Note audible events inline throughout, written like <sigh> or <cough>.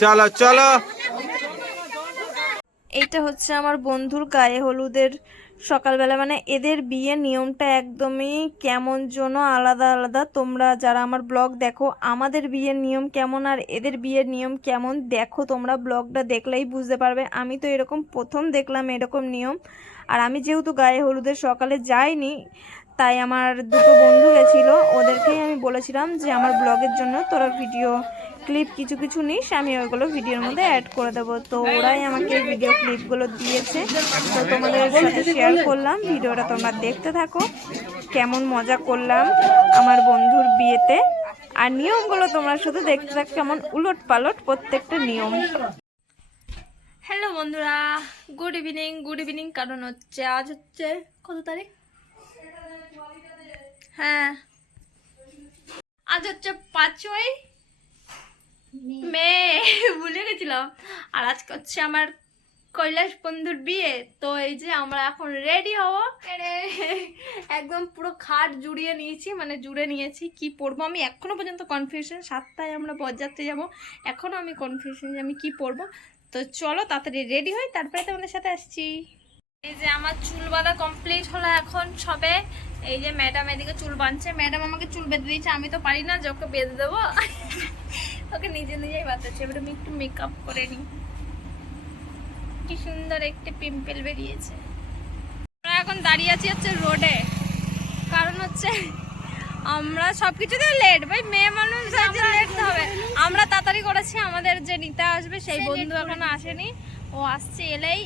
চলো চলো। এইটা হচ্ছে আমার বন্ধুর গায়ে হলুদের সকালবেলা মানে এদের বিয়ের নিয়মটা একদমই কেমন যেন আলাদা আলাদা। তোমরা যারা আমার ব্লগ দেখো, আমাদের বিয়ের নিয়ম কেমন আর এদের বিয়ের নিয়ম কেমন দেখো, তোমরা ব্লগটা দেখলেই বুঝতে পারবে। আমি তো এরকম প্রথম দেখলাম এরকম নিয়ম। আর আমি যেহেতু গায়ে হলুদের সকালে যাইনি, তাই আমার দুটো বন্ধু গেছিল। ওদেরকেই আমি বলেছিলাম যে আমার ব্লগের জন্য তোরা ভিডিও ক্লিপ কিছু কিছু নিস, আমি ওইগুলো ভিডিওর মধ্যে অ্যাড করে দেবো। তো ওরাই আমাকে ভিডিও ক্লিপগুলো দিয়েছে। তো তোমাদের সাথে শেয়ার করলাম। ভিডিওটা তোমরা দেখতে থাকো। কেমন মজা করলাম আমার বন্ধুর বিয়েতে। আর নিয়মগুলো তোমরা শুধু দেখতে থাকো, কেমন উলট পালট প্রত্যেকটা নিয়ম। হ্যালো বন্ধুরা গুড ইভিনিং গুড ইভিনিং কারণ হচ্ছে আজ হচ্ছে কত তারিখ? হ্যাঁ। আজ হচ্ছে পাঁচই মে <laughs> ভুলে গেছিলাম। আর আজকে হচ্ছে আমার কৈলাস বন্ধুর বিয়ে তো এই যে আমরা এখন রেডি হব। একদম পুরো খাট জুড়িয়ে নিয়েছি মানে জুড়ে নিয়েছি। কি পরবো আমি? এখনও পর্যন্ত কনফিউশন সাতটায় আমরা বরযাত্রী যাব। এখনও আমি কনফিউশন যে আমি কি পরবো। তো চলো তাড়াতাড়ি রেডি হই তারপরে তোমাদের সাথে আসছি। এই যে আমার চুল বাঁধা কমপ্লিট হলো এখন সবে। এই যে ম্যাডাম এদিকে চুল বাঁধছে। ম্যাডাম আমাকে চুল বেঁধে দিয়েছে আমি তো পারি না যে ওকে বেঁধে দেবো। ওকে নিজে নিজেই বাঁধাচ্ছে এবার আমি একটু মেকআপ করে নিই। কি সুন্দর একটি পিম্পল বেরিয়েছে। আমরা এখন দাঁড়িয়ে আছি হচ্ছে রোডে কারণ হচ্ছে আমরা সব কিছুতে লেট ভাই মেয়ে মানুষ লেট হবে। আমরা তাড়াতাড়ি করেছি আমাদের যে নিতে আসবে সেই বন্ধু এখনও আসেনি। ও আসছে এলেই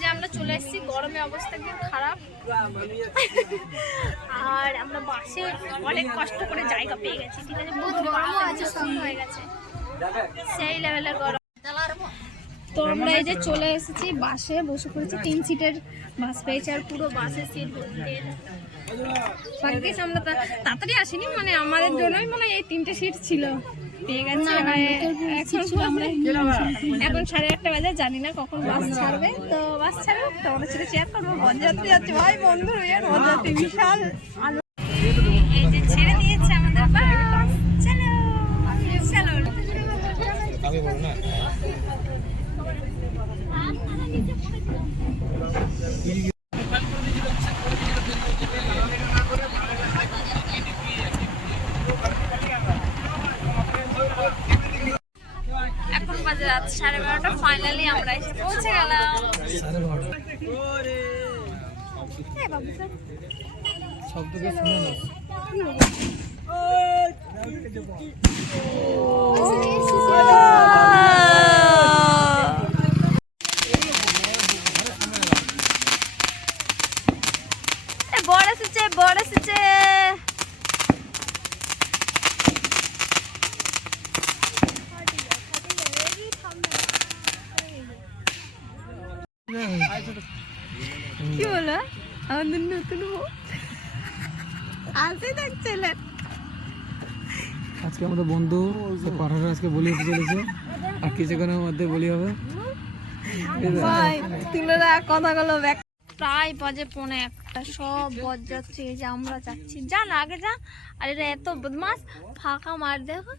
যে আমরা চলে এসেছি, গরমে অবস্থা একদম খারাপ। আর আমরা বাসে অনেক কষ্ট করে জায়গা পেয়ে গেছি, ঠিক আছে? গরম আছে হয়ে গেছে। সেই লেভেলের গরম। তো আমরা এই যে চলে এসেছি বাসে বসে পড়েছি তিন সিটের বাস পেয়েছি আর পুরো বাসের সিট ভর্তি। ভাগ্যিস আমরা তাড়াতাড়ি আসিনি মানে আমাদের জন্যই মানে এই তিনটে সিট ছিল। পেয়ে গেছে এখন সাড়ে আটটা বাজে জানি না কখন বাস ছাড়বে। তো বাস ছাড়বে তো আমরা ছেড়ে চেয়ার করব। বরযাত্রী আছে ভাই বন্ধু বরযাত্রী বিশাল আলো। এই যে ছেড়ে দিয়েছে আমাদের বাস। চলো। চলো। এখন বাজে রাত সাড়ে বারোটা। ফাইনালি আমরা এসে পৌঁছে গেলাম। স্যার। এ, বর এসেছে বর এসেছে কি বলো আমাদের নতুন আসে দেখছিলেন আজকে আমাদের বন্ধু পাঠাটা আজকে বলি হতে চলেছে। আর কিছুক্ষণের মধ্যে বলি হবে। কথাগুলো প্রায় বাজে পৌনে একটা সব বরযাত্রী এই যে আমরা যাচ্ছি। যা না আগে যা। আর এটা এত বদমাস ফাঁকা মাঠ দেখো।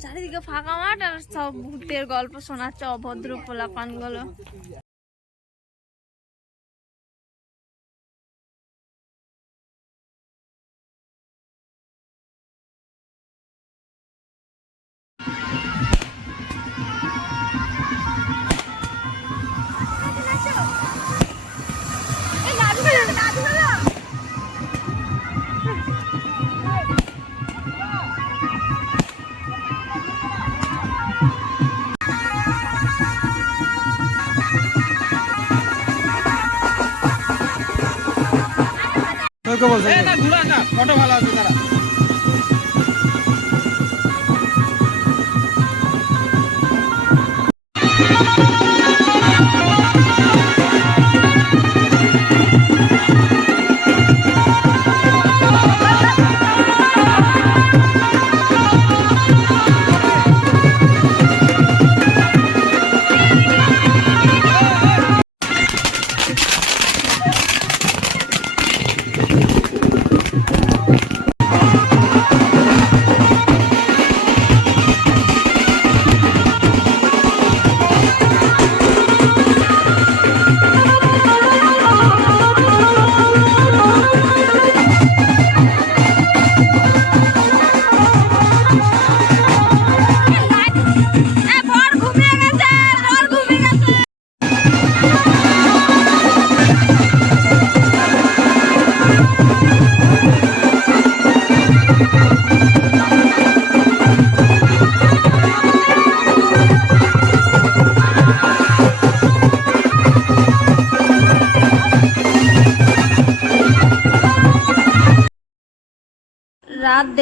চারিদিকে ফাঁকা মাঠ আর সব ভূতের গল্প শোনাচ্ছে অভদ্র পোলাপানগুলো। বলছে। না ঘুরা না ফটো ভালো আছে তারা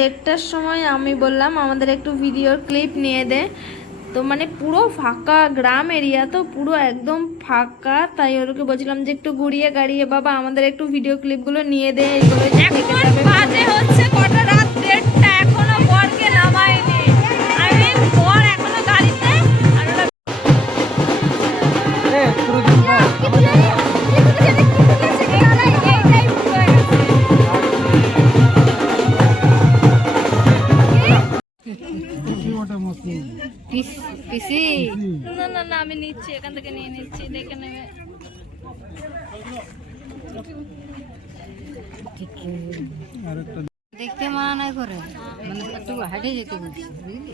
দেড়টার সময় আমি বললাম, আমাদের একটু ভিডিওর ক্লিপ নিয়ে দে। তো মানে পুরো ফাঁকা গ্রাম এরিয়া তো, পুরো একদম ফাঁকা। তাই ওরকে বলছিলাম যে, একটু ঘুরিয়ে গাড়িয়ে বাবা, আমাদের একটু ভিডিও ক্লিপগুলো নিয়ে দে। এগুলো মস্তি না না না আমি নিচ্ছি এখান থেকে নিয়ে নিচ্ছি দেখে নেবে। দেখতে মানা নাই করে। মানে একটু হাইটে যেতে বলছি বুঝলি?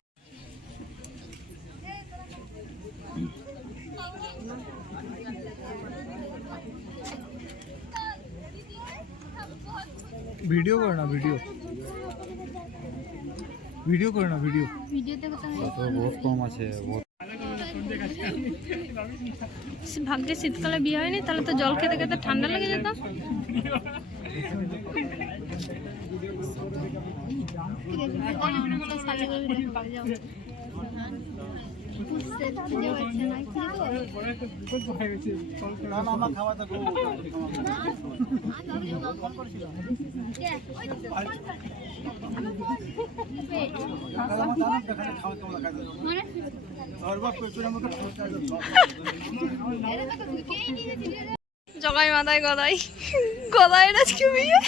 ভিডিও করো না ভিডিও ভিডিও করো না ভিডিও ভাগ্যে শীতকালে বিয়ে হয়নি তাহলে তো জল খেতে খেতে ঠান্ডা লেগে যেত। জগাই মাথায় গদাই। গদাই আজকে বিয়ে?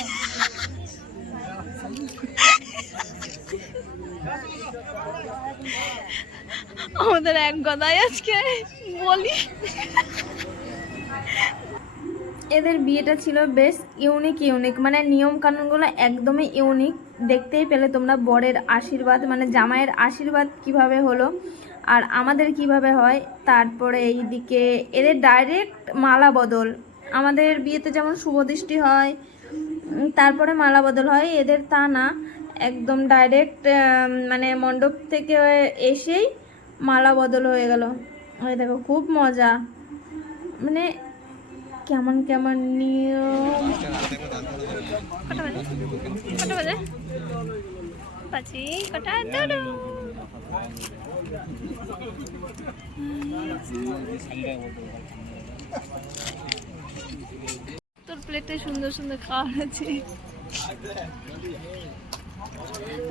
আমাদের এক গদাই আজকে বলি। এদের বিয়েটা ছিল বেশ ইউনিক ইউনিক মানে নিয়ম কানুনগুলো একদমই ইউনিক দেখতেই পেলে তোমরা বরের আশীর্বাদ মানে জামাইয়ের আশীর্বাদ কীভাবে হলো আর আমাদের কীভাবে হয়। তারপরে এইদিকে এদের ডাইরেক্ট মালা বদল। আমাদের বিয়েতে যেমন শুভদৃষ্টি হয় তারপরে মালা বদল হয়। এদের তা না, একদম ডাইরেক্ট মানে মণ্ডপ থেকে এসেই মালা বদল হয়ে গেল। ওই দেখো, খুব মজা। মানে কেমন কেমন নিয়ম? কটা বাজে? কটা পাঁচি কটা? দুটো তোর প্লেটে সুন্দর সুন্দর খাবার আছে।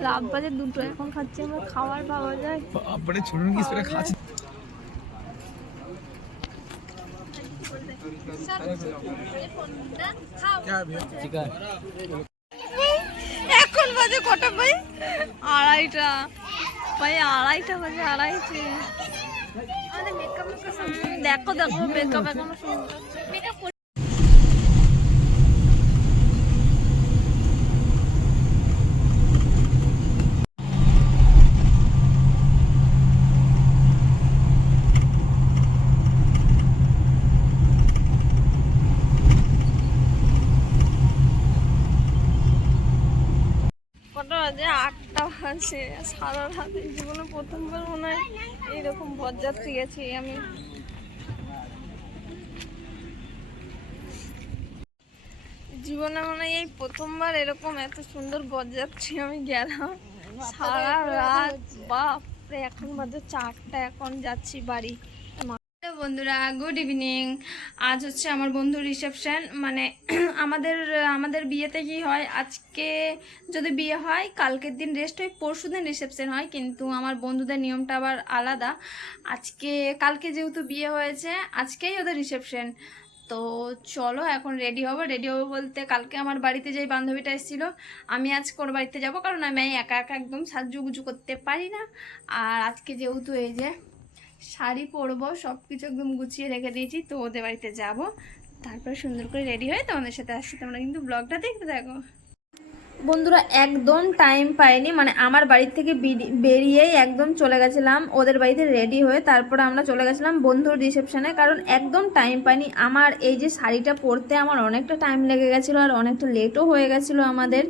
লাভ বাজে দুটো এখন খাচ্ছি আমরা খাবার পাওয়া যায়। আপনি ছোট কি সেটা খাচ্ছে? এখন বাজে কটা ভাই? আড়াইটা। ভাই আড়াইটা বাজে আড়াইটে। দেখো দেখো মেকআপ এখনও কটা বাজে বাজে সারা রাত জীবনে প্রথমবার মনে হয় এইরকম বরযাত্রী গেছি আমি। জীবনে মনে হয় এই প্রথমবার এরকম এত সুন্দর বরযাত্রী আমি গেলাম। সারা রাত, বাপরে, এখন বাদে চারটা, এখন যাচ্ছি বাড়ি। বন্ধুরা গুড ইভিনিং আজ হচ্ছে আমার বন্ধুর রিসেপশন মানে <clears throat> আমাদের আমাদের বিয়েতে কি হয়, আজকে যদি বিয়ে হয়, কালকের দিন রেস্ট হয়, পরশু দিন রিসেপশন হয়, কিন্তু আমার বন্ধুদের নিয়মটা আবার আলাদা। আজকে, কালকে যেহেতু বিয়ে হয়েছে, আজকেই ওদের রিসেপশন তো চলো, এখন রেডি হব। রেডি হব বলতে কালকে আমার বাড়িতে যেই বান্ধবীটা এসেছিল, আমি আজকে ওর বাড়িতে যাব, কারণ আমি একা একা একদম সাজুগুজু করতে পারি না। আর আজকে যেহেতু এই যে শাড়ি পরবো সব কিছু একদম গুছিয়ে রেখে দিয়েছি, তো ওদের বাড়িতে যাব। তারপর সুন্দর করে রেডি হয়ে তোমাদের সাথে আসছি। তোমরা কিন্তু ব্লগটা দেখতে থাকো। বন্ধুরা, একদম টাইম পাইনি মানে আমার বাড়ির থেকে বেরি- বেরিয়েই একদম চলে গেছিলাম, ওদের বাড়িতে রেডি হয়ে তারপর আমরা চলে গেছিলাম বন্ধুর রিসেপশানে কারণ একদম টাইম পাইনি। আমার এই যে শাড়িটা পরতে আমার অনেকটা টাইম লেগে গেছিল আর অনেকটা লেটও হয়ে গেছিল আমাদের।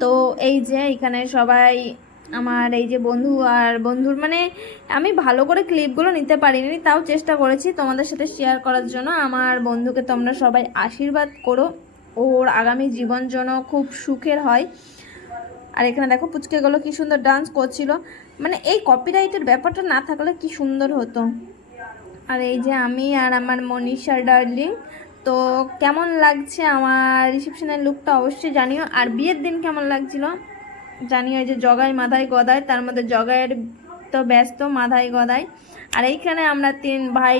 তো এই যে এখানে সবাই আমার এই যে বন্ধু আর বন্ধুর মানে আমি ভালো করে ক্লিপগুলো নিতে পারিনি, তাও চেষ্টা করেছি তোমাদের সাথে শেয়ার করার জন্য। আমার বন্ধুকে তোমরা সবাই আশীর্বাদ করো, ওর আগামী জীবন যেন খুব সুখের হয়। আর এখানে দেখো পুচকেগুলো কি সুন্দর ডান্স করছিল। মানে এই কপিরাইটের ব্যাপারটা না থাকলে কি সুন্দর হতো। আর এই যে আমি আর আমার মনীষা ডার্লিং তো কেমন লাগছে আমার রিসেপশনের লুকটা অবশ্যই জানিও। আর বিয়ের দিন কেমন লাগছিল? জানিও ওই যে জগায় মাথায় গদায় তার মধ্যে জগায়ের তো ব্যস্ত, মাথায় গদায় আর এইখানে আমরা তিন ভাই,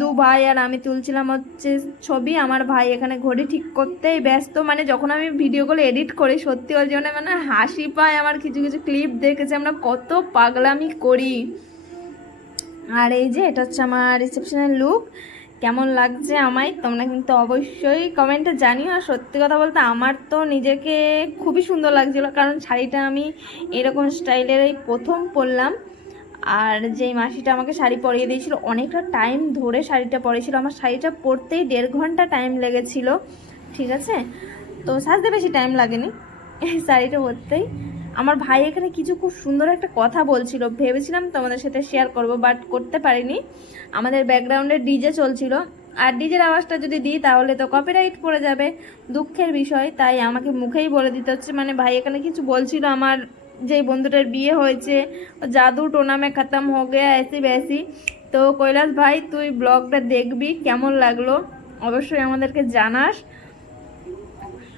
দু ভাই আর আমি তুলছিলাম হচ্ছে ছবি। আমার ভাই এখানে ঘড়ি ঠিক করতেই ব্যস্ত। মানে যখন আমি ভিডিওগুলো এডিট করি, সত্যি ওর জন্য মানে হাসি পায় আমার, কিছু কিছু ক্লিপ দেখেছি, আমরা কত পাগলামি করি। আর এই যে, এটা হচ্ছে আমার রিসেপশনের লুক কেমন লাগছে আমায়? তোমরা কিন্তু অবশ্যই কমেন্টে জানিও। আর সত্যি কথা বলতে আমার তো নিজেকে খুবই সুন্দর লাগছিল, কারণ শাড়িটা আমি এরকম স্টাইলের এই প্রথম পরলাম। আর যেই মাসিটা আমাকে শাড়ি পরিয়ে দিয়েছিল, অনেকটা টাইম ধরে শাড়িটা পরেছিল। আমার শাড়িটা পরতেই দেড় ঘণ্টা টাইম লেগেছিল, ঠিক আছে? তো সাজতে বেশি টাইম লাগেনি, শাড়িটা পরতেই। আমার ভাই এখানে কিছু খুব সুন্দর একটা কথা বলছিল। ভেবেছিলাম তোমাদের সাথে শেয়ার করব বাট করতে পারিনি। আমাদের ব্যাকগ্রাউন্ডে ডিজে চলছিল। আর ডিজের আওয়াজটা যদি দিই, তাহলে তো কপিরাইট পড়ে যাবে। দুঃখের বিষয়, তাই আমাকে মুখেই বলে দিতে হচ্ছে। মানে ভাই এখানে কিছু বলছিল, আমার যেই বন্ধুটার বিয়ে হয়েছে জাদু টোনামে খতম হো গেয়া এসি বেসি। তো কৈলাস ভাই, তুই ব্লগটা দেখবি, কেমন লাগল? অবশ্যই আমাদেরকে জানাস।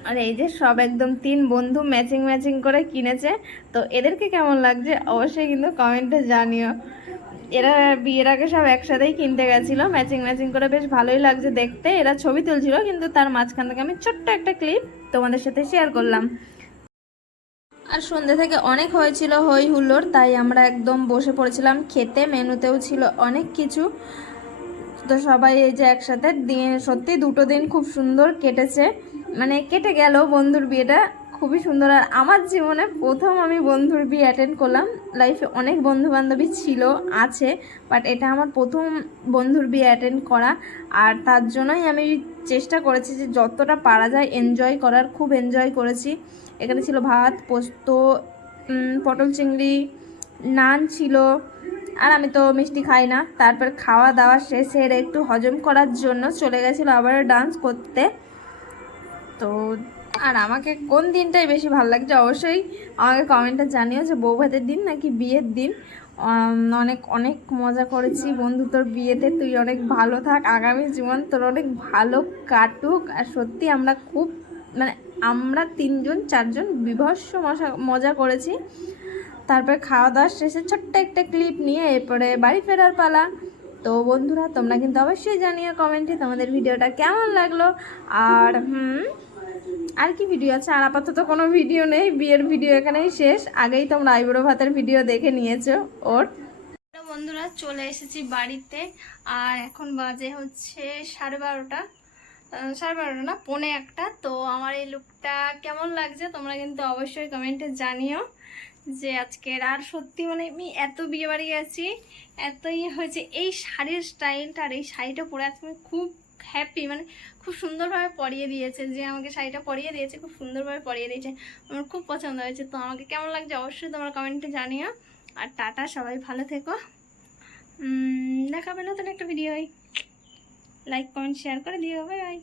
আর এই যে সব একদম তিন বন্ধু ম্যাচিং ম্যাচিং করে কিনেছে। তো এদেরকে কেমন লাগছে? অবশ্যই কিন্তু কমেন্টে জানিও। এরা বিয়ের আগে সব একসাথেই কিনতে গেছিল। ম্যাচিং ম্যাচিং করে বেশ ভালোই লাগছে দেখতে। এরা ছবি তুলছিল, কিন্তু তার মাঝখান থেকে আমি ছোট্ট একটা ক্লিপ তোমাদের সাথে শেয়ার করলাম। আর সন্ধ্যে থেকে অনেক হয়েছিল হই হুল্লোড়, তাই আমরা একদম বসে পড়েছিলাম খেতে, মেনুতেও ছিল অনেক কিছু। তো সবাই এই যে একসাথে দিন, সত্যি দুটো দিন খুব সুন্দর কেটেছে। মানে কেটে গেল বন্ধুর বিয়েটা, খুবই সুন্দর। আর আমার জীবনে প্রথম আমি বন্ধুর বিয়ে অ্যাটেন্ড করলাম। লাইফে অনেক বন্ধু বান্ধবী ছিল, আছে বাট এটা আমার প্রথম বন্ধুর বিয়ে অ্যাটেন্ড করা। আর তার জন্যই আমি চেষ্টা করেছি যে যতটা পারা যায় এনজয় করার, খুব এনজয় করেছি। এখানে ছিল ভাত, পোস্ত পটল চিংড়ি, নান ছিল। আর আমি তো মিষ্টি খাই না। তারপর খাওয়া দাওয়া শেষে এরা একটু হজম করার জন্য চলে গেছিল আবার ডান্স করতে। তো, আর আমাকে কোন দিনটাই বেশি ভালো লাগছে অবশ্যই আমাকে কমেন্টে জানিও যে বউ ভাতের দিন নাকি বিয়ের দিন। অনেক অনেক মজা করেছি। বন্ধু, তোর বিয়েতে তুই অনেক ভালো থাক। আগামী জীবন তোর অনেক ভালো কাটুক। আর সত্যি আমরা খুব মানে আমরা তিনজন, চারজন বিভৎস মজা মজা করেছি। তারপর খাওয়া দাওয়া শেষে ছোট্ট একটা ক্লিপ নিয়ে এরপরে বাড়ি ফেরার পালা। তো বন্ধুরা, তোমরা কিন্তু অবশ্যই জানিও কমেন্টে তোমাদের ভিডিওটা কেমন লাগল। আর, হুম আর কি ভিডিও আছে? আর আপাতত কোনো ভিডিও নেই। বিয়ের ভিডিও এখানেই শেষ। আগেই তোমরা আইবুড়ো ভাতের ভিডিও দেখে নিয়েছো ওর। বন্ধুরা, চলে এসেছি বাড়িতে। আর এখন বাজে হচ্ছে সাড়ে বারোটা। সাড়ে বারোটা না, পৌনে একটা। তো আমার এই লুকটা কেমন লাগছে তোমরা কিন্তু অবশ্যই কমেন্টে জানিও যে আজকের আর সত্যি মানে আমি এত বিয়ে বাড়ি গেছি, এতই হয়েছে এই শাড়ির স্টাইলটা আর এই শাড়িটা পরে আজকে খুব হ্যাপি মানে খুব সুন্দরভাবে পরিয়ে দিয়েছে, যে আমাকে শাড়িটা পরিয়ে দিয়েছে, খুব সুন্দরভাবে পরিয়ে দিয়েছে। আমার খুব পছন্দ হয়েছে। তো আমাকে কেমন লাগছে অবশ্যই তোমার কমেন্টে জানিও। আর টাটা, সবাই ভালো থেকো। দেখাবে নতুন একটা ভিডিও লাইক কমেন্ট শেয়ার করে দিও। বাই